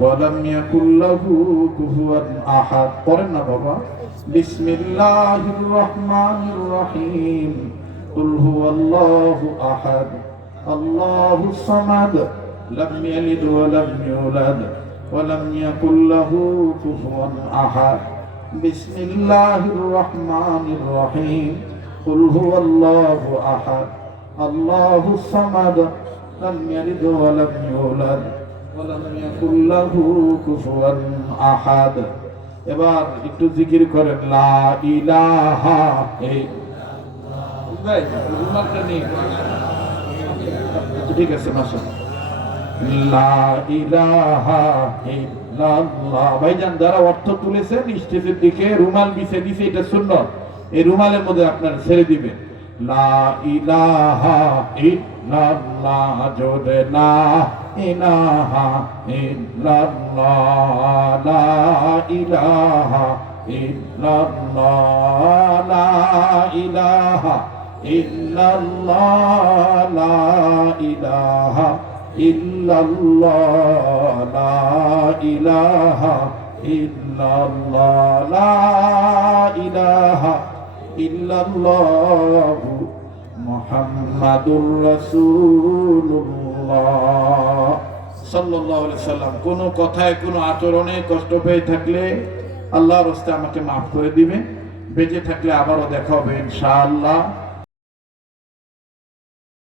ওয়ালাম ইয়াকুল লাহু কুফুয়ান আহাদ। পড়েন না বাবা। বিসমিল্লাহির রহমানির রহিম। কুল হুয়াল্লাহু আহাদ আল্লাহুস সামাদ লাম ইয়ালিদ ওয়া লাম ইউলাদ ওয়া লাম ইয়াকুল লাহু কুফুয়ান আহাদ। বিসমিল্লাহির রহমানির রহিম। কুল হুয়াল্লাহু আহাদ আল্লাহুস সামাদ লাম ইয়ালিদ ওয়া লাম ইউলাদ ওয়ালাম ইয়াকুল লাহু কুফুয়ান আহাদ। এবার একটু জিকির করেন লা ইলাহা ইল্লাল্লাহ। ভাই রুমালটা নেই, ঠিক আছে মাশাআল্লাহ। লা ইলাহা ইল্লাল্লাহ। ভাইজান যারা অর্থ তুলেছেন স্টেজের দিকে রুমাল বিছে দিছে, এটা সুন্নাত। এই রুমালের মধ্যে আপনারা ছেড়ে দিবেন লা ইলাহা ইল্লাল্লাহ। জোরে লা ইলাহা ইল্লাল্লাহ। লা ইলাহা ইল্লাল্লাহ। লা ইলাহা ইল্লাল্লাহ। লা ইলাহা ইল্লাল্লাহ। লা ইলাহা ইল্লাল্লাহ। লা ইলাহা ইল্লাল্লাহু মুহাম্মাদুর রাসূলুল্লাহ সাল্লাল্লাহু আলাইহি সাল্লাম। কোন কথায় কোন আচরণে কষ্ট পেয়ে থাকলে আল্লাহর রাস্তায় আমাকে মাফ করে দিবেন। বেঁচে থাকলে আবারও দেখা হবে ইনশাআল্লাহ।